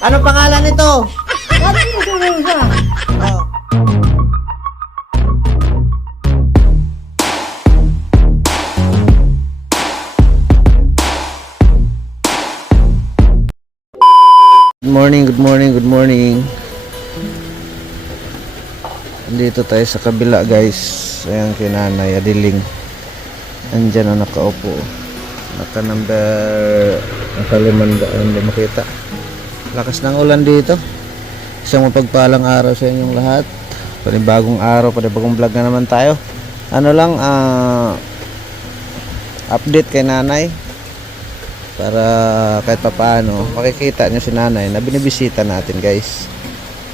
Ano pangalan nito? Sabi mo si Rosa. Oh. Good morning, good morning, good morning. Dito tayo sa kabila, guys. Ayan kay Nanay Adiling. Andyan na nakaupo. Naka number 500, hindi makita. Lakas ng ulan dito. Isang mapagpalang araw sa inyong lahat. Panibagong araw, panibagong vlog na naman tayo. Ano lang, update kay Nanay. Para kahit pa paano makikita nyo si Nanay na binibisita natin, guys.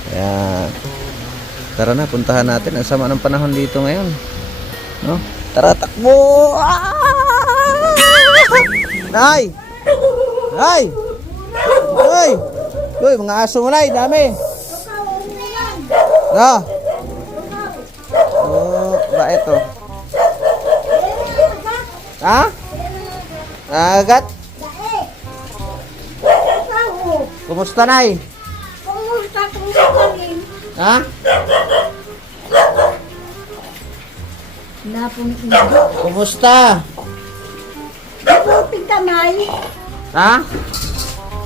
Kaya tara na, puntahan natin. Ang sama ng panahon dito ngayon, no? Tara, takbo! Nay! Nay! Uy! Uy, mga aso mo, Nay, dami. No? Oh, ba ito? Ha? Agat? Kumusta, Nay? Kumusta kung galing? Ha? Napong indo. Kumusta? Kapupin ka, May. Ha?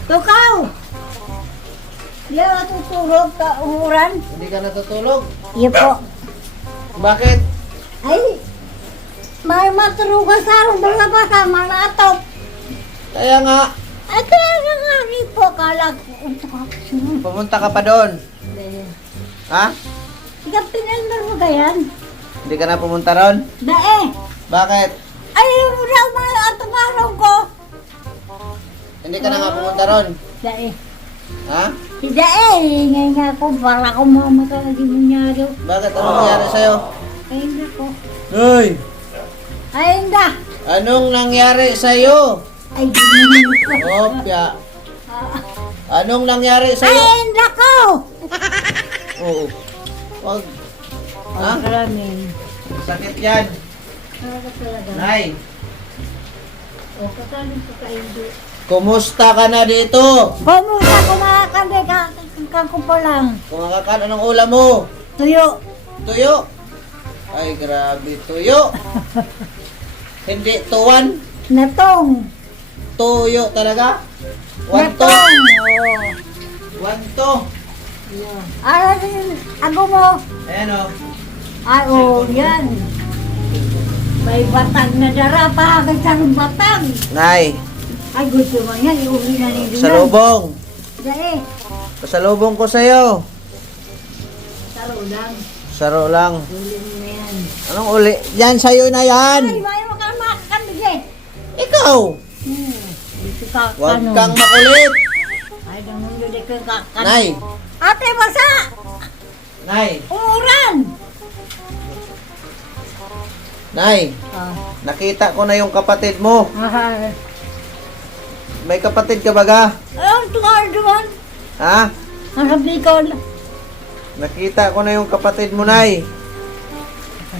Tukaw! Di ako tutulog ka umuran. Hindi ka natutulog? Iya po. Bakit? Ay, may matulog ka sa arong mga bata, manatop. Kaya nga, Ay, kaya nga po, kalag. pumunta ka pa doon. Ha? Ikaw pinanlar mo gayan? Hindi ka na pumunta ron? Dae. Bakit? Ay, wala mga atumarong ko. Hindi ka na nga pumunta ron? Dae. Ha? Si Dae, ngayon nga ako, para ko mamatay na di nangyari. Bakit? Anong nangyari sa'yo? Ay, hindi ko. Hoy! Ay, hindi. Anong nangyari sa'yo? Ay, di ko. Opya. Anong nangyari Ay, sa'yo? hindi ko. Oo. Wag. Ha? Ang karamin. Sakit yan. Talaga talaga. Nay, O, katalin ko kayo. kumusta ka na dito? Kumusta kumakandi ka ko pa lang. Kumakakan, anong ulam mo? Tuyo. Tuyo? Ay, grabe, tuyo. Hindi tuwan. Natong. Tuyo talaga? Wanto? Natong. Wanto? Ano din, ako mo? Ayan o. Ay, oh, yan. May batag na dara pa, isang batag. Nay, Ay, gusto mo yan, iuwi na ni Dunan. salubong. Dahil, Pasalubong ko sa'yo. taro lang. Saro lang. Uli mo na yan. Anong uli? Yan, sa'yo na yan. Ay, may makakambigay. Ikaw, Dito ka, huwag ano? kang makulit. Ay, nang hindi ka kakan. Nay, Ate, basa! Nay, Umuran! Nay, Ah, nakita ko na yung kapatid mo. mahal. May kapatid ka baga? Ayun, tungan. Ha? Nasa Bicol. Nakita ko na yung kapatid mo, Nay.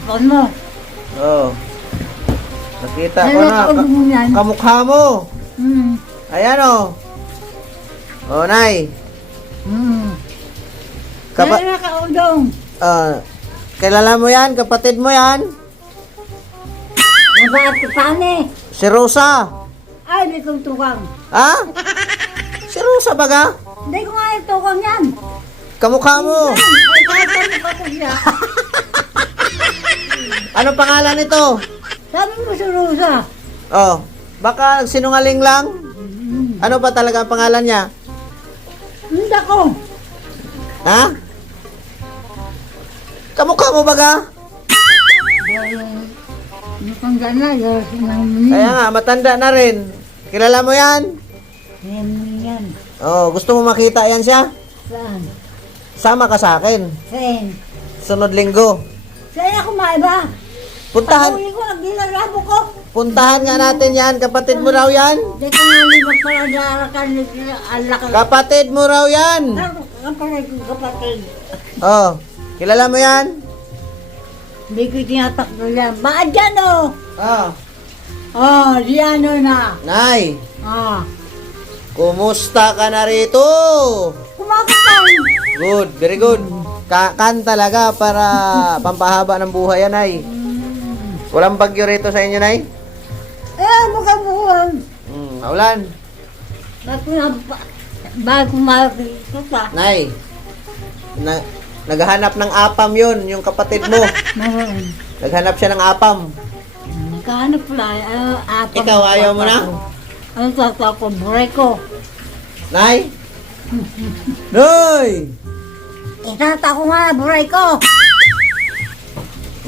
Saan mo? Oo. Nakita ko Ano na. ka mo yan? Kamukha mo. Hmm. Ayan o. Oh, Nay. Hmm. Kapa- Kaya nakaudong. kilala mo yan? Kapatid mo yan? Nabati paane. Si Rosa. Ay, di kong tukang. Ha? Si Rosa baga? Hindi ko nga yung tukang yan. Kamukha mo. Ay, kakami ko ko siya. Ano pangalan nito? Sabi mo si Rosa. Oh, baka sinungaling lang. Ano ba talaga ang pangalan niya? Hindi ko. Ha? Kamukha mo baga? Mukhang gana, yung sinangin. Kaya nga, matanda na rin. Kilala mo yan? Yan. Oh, gusto mo makita yan siya? Saan? Sama ka sa akin. Saan? Sunod linggo. Saan ako maiba? Puntahan, Pag-uwi ko, nagdilarabo ko. puntahan nga natin yan. Kapatid mo raw yan. Di ko nga libag pala darakan. Alak. Kapatid mo raw yan. Kapatid ko, kapatid. Oh, kilala mo yan? Hindi ko tinatakbo yan. Bakit dyan oh? Oh, Oh, di ano na. Nay. Ah. Kumusta ka na rito? Kumakatay. Good, very good. Kan talaga para pampahaba ng buhay yan, Nay. Walang bagyo rito sa inyo, Nay? Magabuhan. Maulan. Bago makikita pa. Nay, naghahanap ng apam yun, yung kapatid mo. Meron. Naghanap siya ng apam. Nagkahanap lang. Apang Ikaw, ayaw mo na? Ano sa ko? Bureko. Nay? Noy! Itata ko nga, bureko.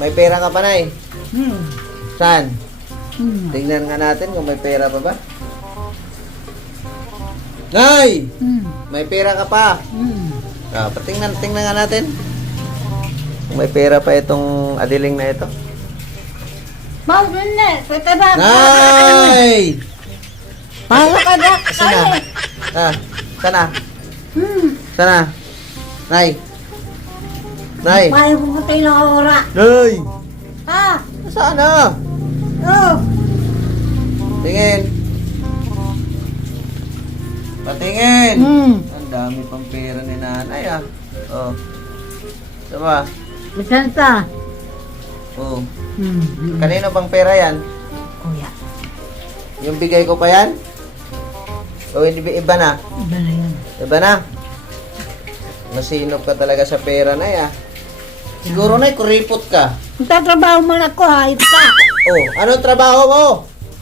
May pera ka pa, Nay? Saan? Hmm. Tingnan nga natin kung may pera pa ba. Nay! May pera ka pa. Tingnan nga natin. Kung may pera pa itong adiling na ito. Bakit hindi? Kataba. Nay! Paano ka na? Sana? Sana? Sana? Nay? Nay? Paano ko patay ng ora? Nay! Ha? Sana? Oh. Tingin. Patingin. Ang dami pang pera ni nanay ah. Oh. Diba? Bisanta. Oh. Kanino bang pera yan? Kuya. Yung bigay ko pa yan? O hindi iba na? Iba na yan. Iba na? Masinop ka talaga sa pera na ya. Siguro na kuripot ka. Magtatrabaho mo na ko ha. Ita. Oh, anong trabaho mo?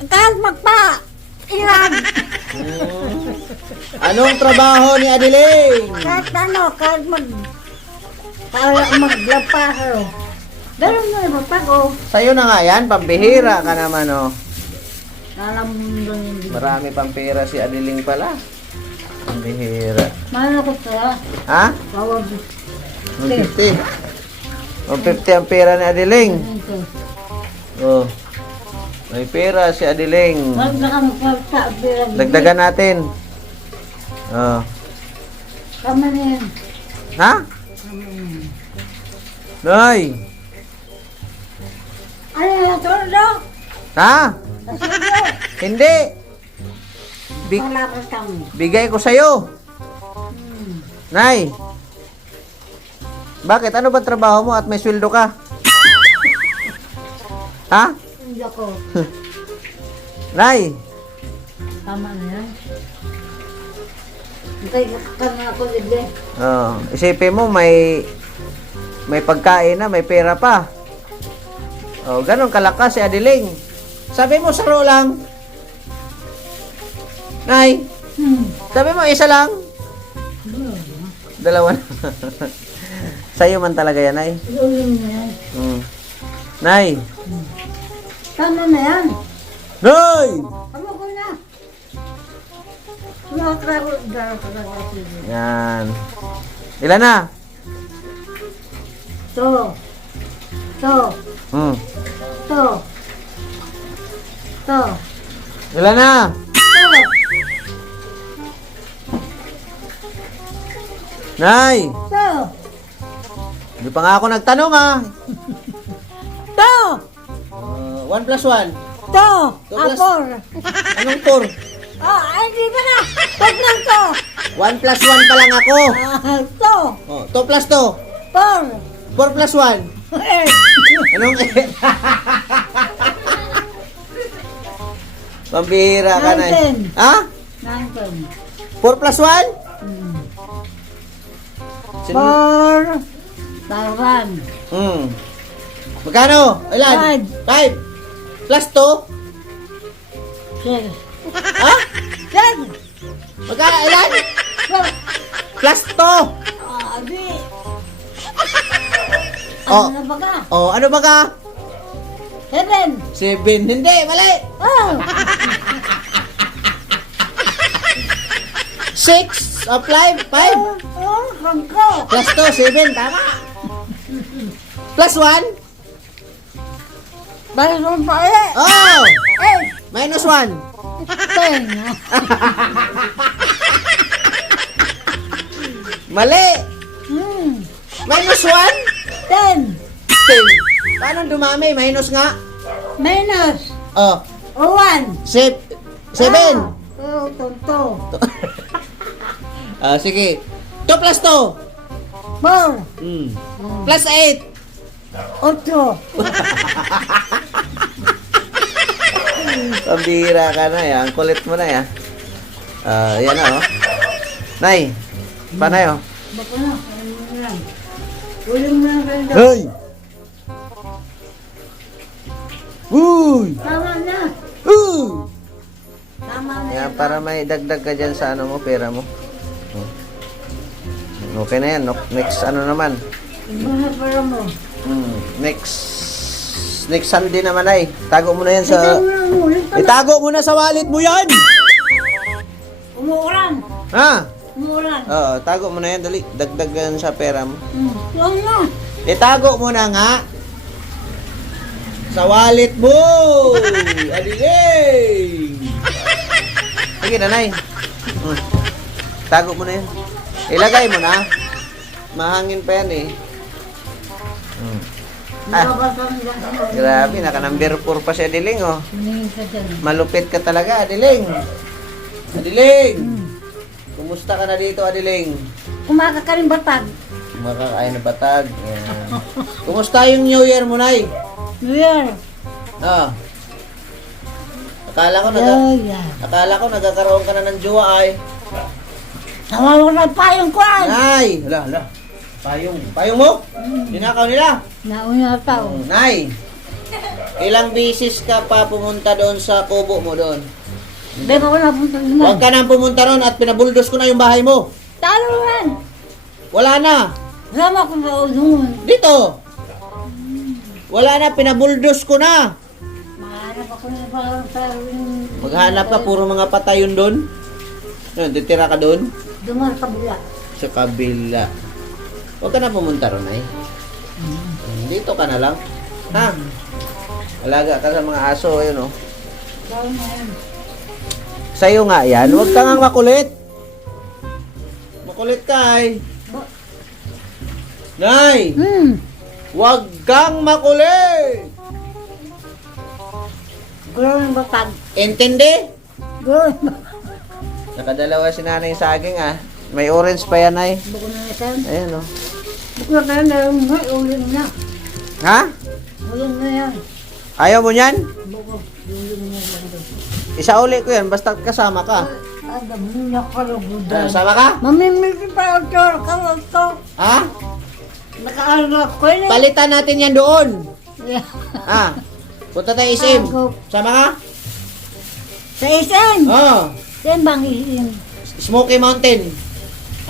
Kahit magpa. Ilan. Anong trabaho ni Adiling? Kahit ano. Kahit maglapaho. Pero mo iba pa ko. Sa'yo na nga yan, pambihira ka naman oh. Alam mo yung Marami pang pera si Adiling pala. Pambihira. Mahal ko sa'yo. Ha? Bawag. 150. 150 ang pera ni Adiling. Oh. May pera si Adiling. Wag na ka magpapsabi. Dagdagan natin. Oh. Tama na yan. Ha? Tama na yan. Noy. Ano na ito? Ano? Ha? Nasulo. Hindi. Big, Malakas kami. bigay ko sa'yo. Nay. Bakit? Ano ba trabaho mo at may sweldo ka? Ha? Hindi ako. Nay. Tama na yan. Hintay ka na ako, Libre. Oh, isipin mo may pagkain na, may pera pa. Oh, ganun kalakas si Adiling. Sabi mo saro lang. Nay, sabi mo isa lang. Dalawa na. Sa'yo man talaga yan, Nay. Iulim na yan. Nay. Tama na yan. Nay! Tama ko na. Nakakarago. Yan. Ilan na? To. To. Hmm. To. To. Ilan na? To. Nay! To. Hindi pa nga ako nagtanong ah. To. 1 plus 1. To. To plus- Apor. Anong 4? Ah, ay, di ba na? Huwag lang to. 1 plus 1 pa lang ako. To. Oh, 2 plus 2. Por. 4 plus 1. Eh. Anong Pambihira ka na. 19. Ha? 19. 4 plus 1? Por. Taran. Magkano? Ilan? 5. Plus 2? Six. Ha? Six. Magkano? Ilan? Plus 2. Ah, di. Oh. Ano na ba ka? Oh, ano ba ka? 7. 7. Hindi, mali. Oh. 6. 5. 5. Oh, sangko. Plus 2, 7. Tama. Plus 1? Mayroon pa eh. Oh! Eh. Minus 1. 10. Mali. Minus 1? 10. 10. Paano dumami? Minus nga. Minus. Oh, O 1. 7. Oh. tonto. Sige. 2 plus 2. 4. Plus 8. 8. Pambira ka na yan. Ang kulit mo na yan. Yan na oh. Nay, panay oh. Baka na, kaya mo na lang. Uling mo lang kayo daw. Hey! Uy! Tama na. Uy! Tama na Yan, yan. para may dagdag ka dyan sa ano mo, pera mo. Okay na yan. Next ano naman. Iba na para mo. Next Sunday naman ay. Tago mo na yan Ito sa... mo lang ulit pa na. Itago mo na sa wallet mo yan! Umuuran. Ha? Umuuran. Oo, tago mo na yan. Dali, dagdag yan sa pera mo. Huwag na. Itago mo na nga. Sa wallet mo! Adiling! Sige, nanay. Tago mo na yan. Ilagay mo na. Mahangin pa yan eh. Nababasang dyan. Grabe, naka number 4 pa si Adiling oh. Tumingin ka dyan. Malupit ka talaga, Adiling. Adiling! Kumusta ka na dito, Adiling? Kumaka ka rin batag. Makakain na batag. Yan. Kumusta yung New Year mo, Nay? New Year. Ah. Akala ko nagkakaroon ka na ng jowa ay. Tawag na pa yung kwan. Nay! Hala. Payong mo? Dinakaw nila. Nauna tao. Nay! Ilang bisis ka pa pumunta doon sa kubo mo doon? Hindi pa ko napunta naman. Huwag ka nang pumunta doon at pinabuldos ko na yung bahay mo. Talo yan. Wala na. Sama ko sa ulungan. Dito. Wala na, pinabuldos ko na. Mahanap ako na parang sa... Maghanap ka, puro mga patay yun doon. Titira ka doon? Dumar kabila. Sa kabila. Huwag ka na pumunta ron ay. Dito ka na lang. Ha? Alaga ka sa mga aso, yun oh. Talo na yan. Sa'yo nga yan, huwag ka nga makulit. Makulit ka ay. Nay! Huwag kang makulit! Gulo ng batag. Intindi? Gulo ng batag. Nakadalawa si nanay saging ah. May orange pa yan ay. Buko na yan. Ayan oh. Buko na yan. May uling na. Ha? Uling na yan. Ayaw mo yan? Buko. Uling na yan. Isa uli ko yan, basta kasama ka. Ada minyak ka na budan. Sama ka? Mamimili pa yung tor. Ito. Ha? Nakaalala ko yun eh. Palitan natin yan doon. Yeah. Ha? Punta tayo isim. Sama ka? Sa isin. Oo. Yan bang isin? Smoky Mountain.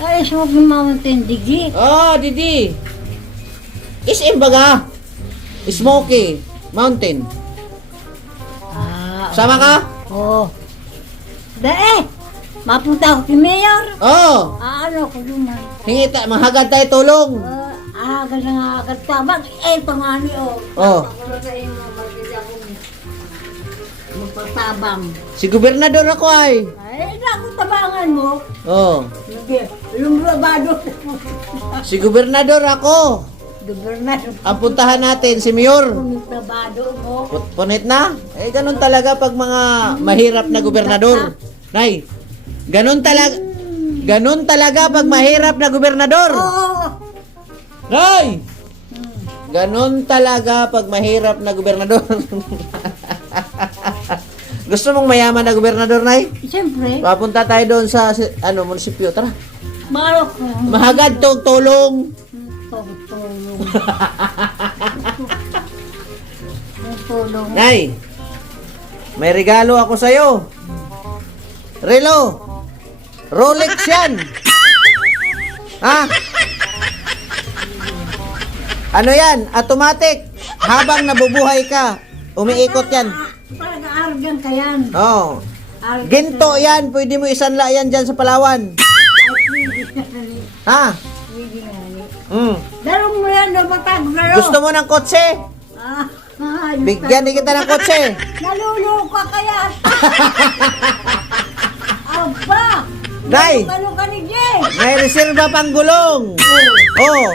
Ay, Smoky Mountain, Digi. Oh, Didi. Isim baga. Smoky Mountain. Sama ka? Oo. Dae, mapunta ako kay Mayor. Oo. Ano ko duman. Hingita, mahagad tayo tulong. Agad na nga agad tabag. Eto nga ni o. Oh. Ako na sa inyo, bakit ako magpatabang. Si gobernador ako ay. Ay, naku tabangan mo. Oo. Sige, lumabado. Si gobernador ako. Gobernador. Ang puntahan natin, si Mayor. Lumabado mo. Punit na? Eh, ganun talaga pag mga mahirap na gobernador. Nay, ganun talaga pag mahirap na gobernador. Oo. Nay! Ganun talaga pag mahirap na gobernador. Gusto mong mayaman na gobernador, Nay? Siyempre, Papunta tayo doon sa munisipyo. Tara. marok ko. Mahagad tong tulong. Tulong. Tulong. Nay, may regalo ako sa'yo. Relo. Rolex yan. Ha? Ano yan? Automatic. Habang nabubuhay ka, umiikot yan. Parang argan ka yan. Oh. Argan Ginto yan. Pwede mo isanla yan dyan sa Palawan. Ha? Darong mo yan na matag, daro. Gusto mo ng kotse? Bigyan din kita ng kotse. Naluluko ka kaya. Aba! Nay! Ano ka ni Jay? May reserva pang gulong. Oh.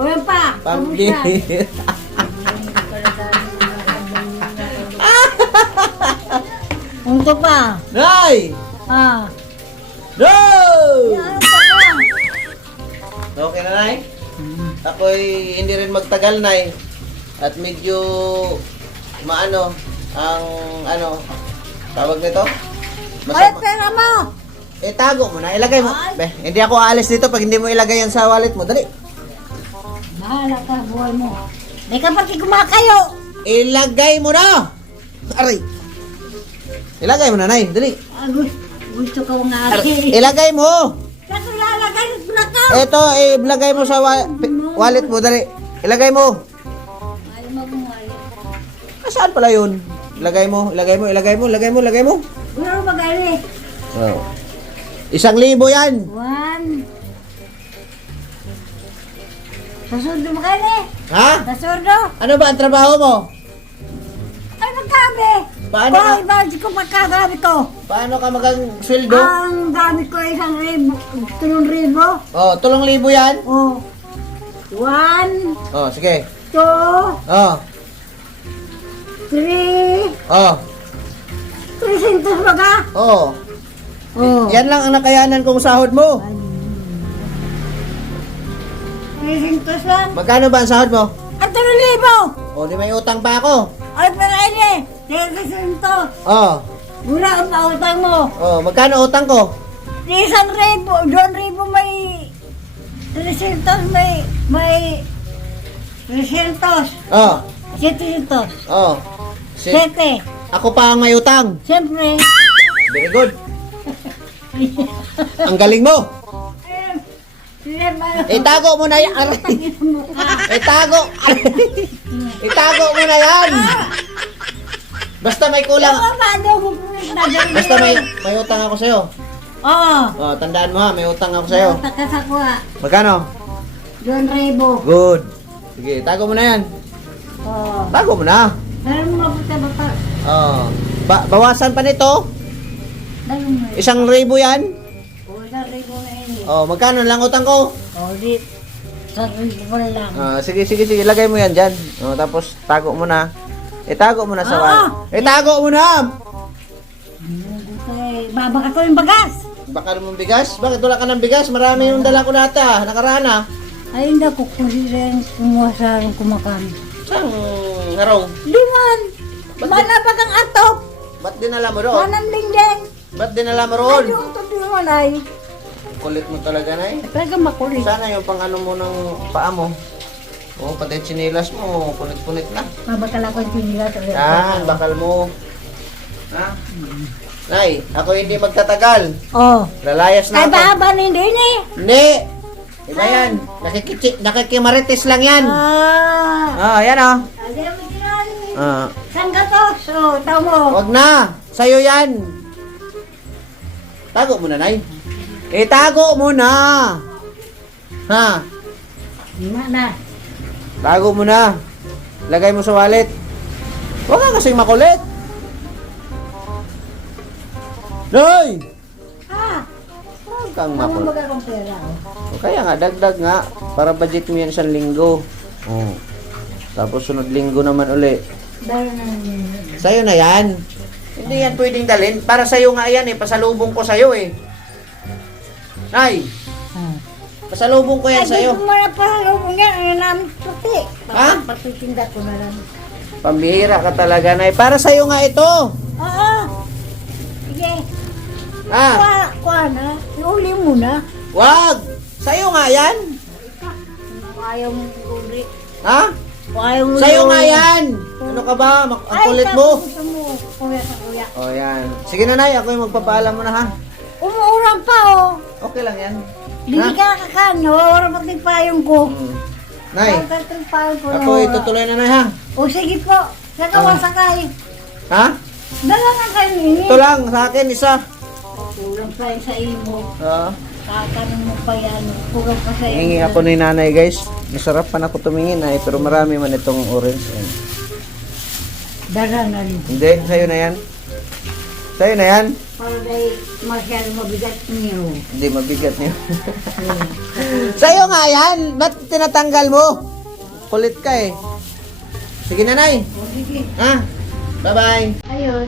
Wala pa. Pambili. Ito pa. Nay! Ah. No! Ano pa pa? Okay na, Nay? Ako'y hindi rin magtagal, Nay. At medyo maano ang tawag nito? Ay, pera mo. Tago mo na, ilagay mo. Ay. Be, hindi ako aalis dito pag hindi mo ilagay yan sa wallet mo. Dali. Bahala ka, buhay mo. May kapatid kumakayo. Ilagay mo na! Aray! Ilagay mo na, Nay. Dali. Gusto ko nga. Ilagay mo! Kasi lalagay na ka. Ito, ilagay mo sa wallet mo. Dali. Ilagay mo. Ayaw magmumali. Saan pala yun? Ilagay mo, ilagay mo, ilagay mo, ilagay mo, ilagay mo. Ano ba gali? Oh. 1,000 yan. 1. Sasurdo mo gali? Ha? Sasurdo? Ano ba ang trabaho mo? Ay, magkabi. Paano ka? Ay, bakit ko pagkagamit ko? Paano ka magang sweldo? Ang gamit ko 1,000. 3,000. Oh, 3,000 yan. Oh. 1, Oh, sige. 2, Oh, 3. oh, 300 ba ka? oh. Oh. Yan lang ang nakayanan kong sahod mo. 300 lang. Magkano ba ang sahod mo? At 3,000. Oh, di may utang pa ako. Ay, pero ini. 300. Oh, Wala ang pautang mo. oh, magkano utang ko? 1,000. 2,000 may 300 may 300. Oh, 700. oh. 7. Ako pa ang may utang. Siyempre. Very good. Ang galing mo. Itago mo na yan. Aray. Itago. Itago mo na yan. Basta may kulang. Basta may utang ako sa'yo. Oo. Oh, tandaan mo ha, may utang ako sa'yo. Takasakwa. Magkano? 2,000. Good. Sige, tago mo na yan. Oo. Tago mo na. Dahil mo mabuta bata. Oh. Bawasan pa nito. Dahil mo. 1,000 yan. 2,000 na ini. Oh, magkano lang utang ko? O, di. 1,000 lang. Sige, sige, sige. Lagay mo yan dyan. Oh, tapos tago mo na. Itago mo na sa wall. Itago mo na! Babaka ko yung bagas. Baka naman bigas? Bakit wala ka ng bigas? Marami yung dala ko data. Nakaraan na. Ay, hindi ko kasi rin kumuha sa kumakan. Saan harong? Liman! Mana pa kang atop! Ba't dinala mo doon? Manang lingdeng! Ba't dinala mo Ay, roon? yung tubi mo na eh. Kulit mo talaga, Nay. Talaga makulit. Sana yung pang ano mo ng paa mo. Oo, pati chinilas mo, punit-punit na. Mabakala ko yung pinilat. Yan, bakal mo. Ha? Nay, ako hindi magtatagal. Oh. Lalayas na Ay, ako. baba na hindi eh. Hindi! Iba yan. Nakikimarites lang yan. Yan ah. Ay, mo ginali. Ah. Saan ka to? So, tamo. Wag na. Sa'yo yan. Tago mo na, Nay. Tago mo na. Ha? Lima na. Tago mo na. Lagay mo sa wallet. Huwag ka kasing makulit. Nay! Ah! Huwag kang Ano makulit. ba akong pera? Kaya nga, dagdag nga. Para budget mo yan 1 linggo. Oh. Tapos sunod linggo naman uli. Dahil na yun. Sa'yo na yan. Hindi yan pwedeng dalhin. Para sa'yo nga yan eh. Pasalubong ko sa'yo eh. Nay! Pasalubong ko yan Ay, sa'yo. di ko muna pasalubong yan. Ano namin puti. Ha? Patutinda ko na lang. Pambihira ka talaga, Nay. Para sa'yo nga ito. Oo. Sige. Ha? Kuha na. Iuli mo na. Wag! Sa'yo nga yan. Ayaw mo uli. Ha? Ayaw mo Sa'yo nga yan. Ano ka ba? Ang kulit mo. Gusto mo. Kuya sa kuya. O yan. Sige na, Nay. Ako yung magpapaalam mo na ha. Umuurang pa oh. Okay lang yan. Hindi ka kakan. Nawawara pa yung payong ko. Nay, Nawawara yung payong ko. ako itutuloy na, Nay ha. O sige po. Nagawa sakay. Ha? Dala nga kayo ini. Ito lang, sa akin, isa. Kulang pa yun sa imo. Oo. Kakanin mo pa yan. Kulang pa sa imo. Hingi ako ni nanay, guys. Masarap pa na ako tumingin, ay. Pero marami man itong orange. Ayan. Dala na rin. Hindi, sa'yo na yan. Sa'yo na yan. Para dahil masyado mabigat niyo. Hindi, mabigat niyo. Sa'yo nga yan. Ba't tinatanggal mo? Kulit ka eh. Sige, nanay. O sige. Ha? Bye-bye. Ayun.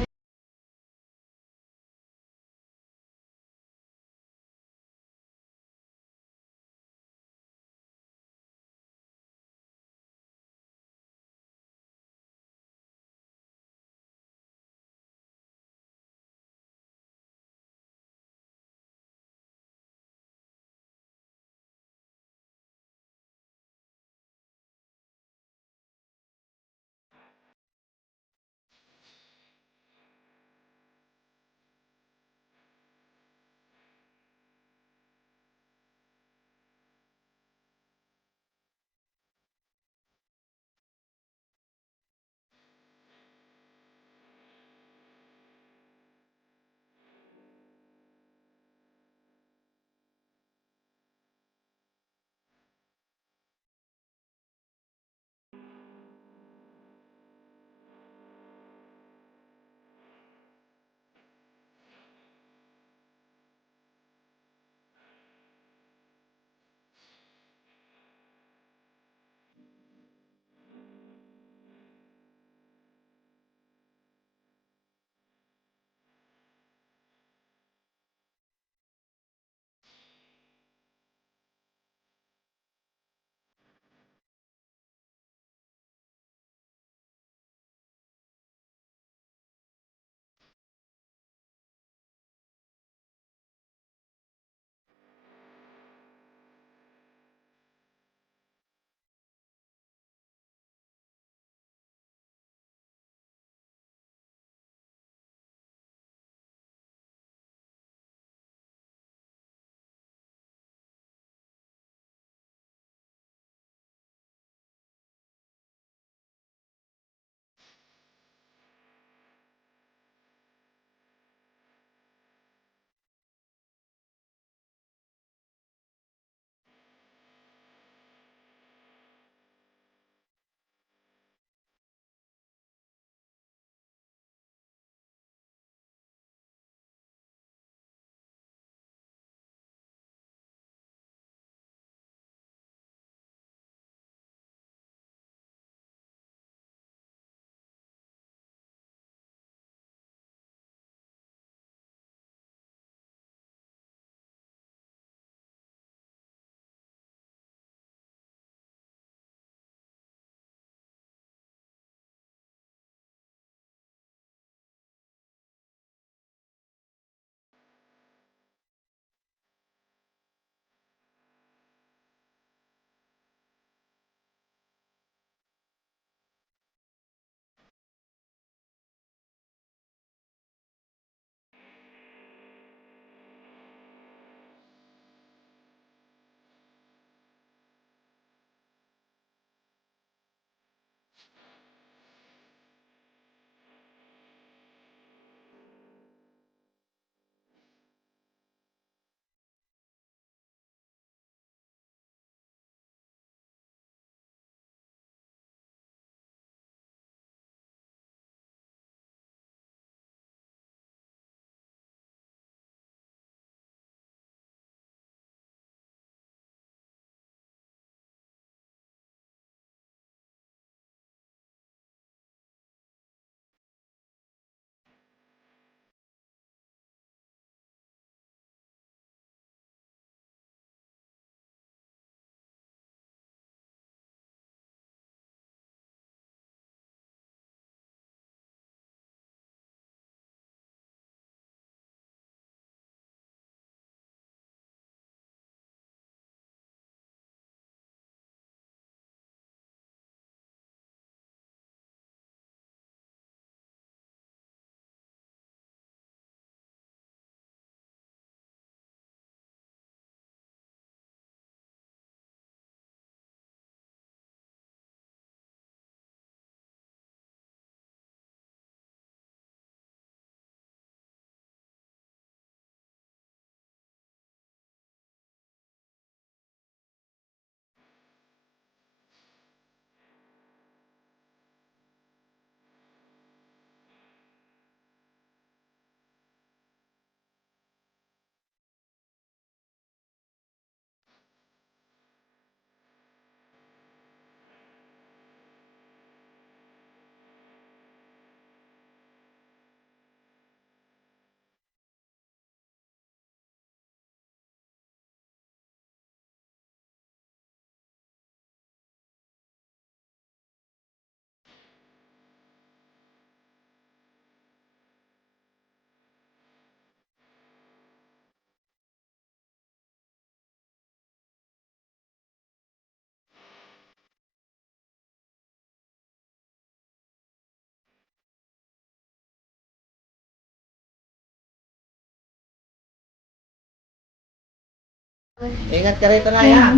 Ingat ka rito na ya.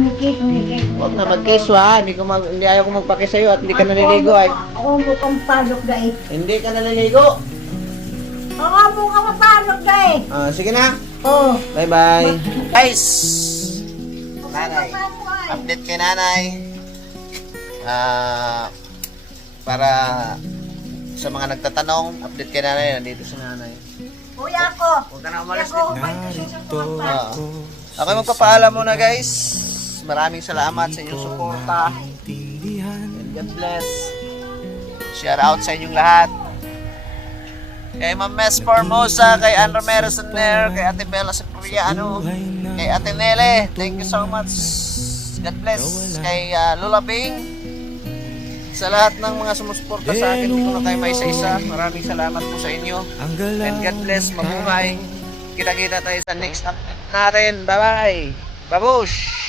Huwag na mag-kiss ha. Hindi ayaw ko magpa-kiss sa'yo at hindi ka naliligo ay. Ako mo kang palok na eh. Hindi ka naliligo. Ako mo kang palok na eh. Sige na. Oh. Bye-bye. Guys! Nanay. Update kay nanay. Para sa mga nagtatanong, update kay nanay. Nandito si nanay. Kuya ko. Huwag ka na umalis Narito ako magpapaalam muna guys. Maraming salamat sa inyong suporta. And God bless. Share out sa inyong lahat. Kay Ma'am Mes Formosa, kay Ann Romero Soner, kay Ate Bella Cipriano, kay Ate Nele, thank you so much. God bless. Kay Lola Bing, sa lahat ng mga sumusuporta sa akin, dito na tayo may isa-isa. Maraming salamat po sa inyo. And God bless, mabuhay. Kita-kita tayo sa next update natin. Bye-bye. Babush!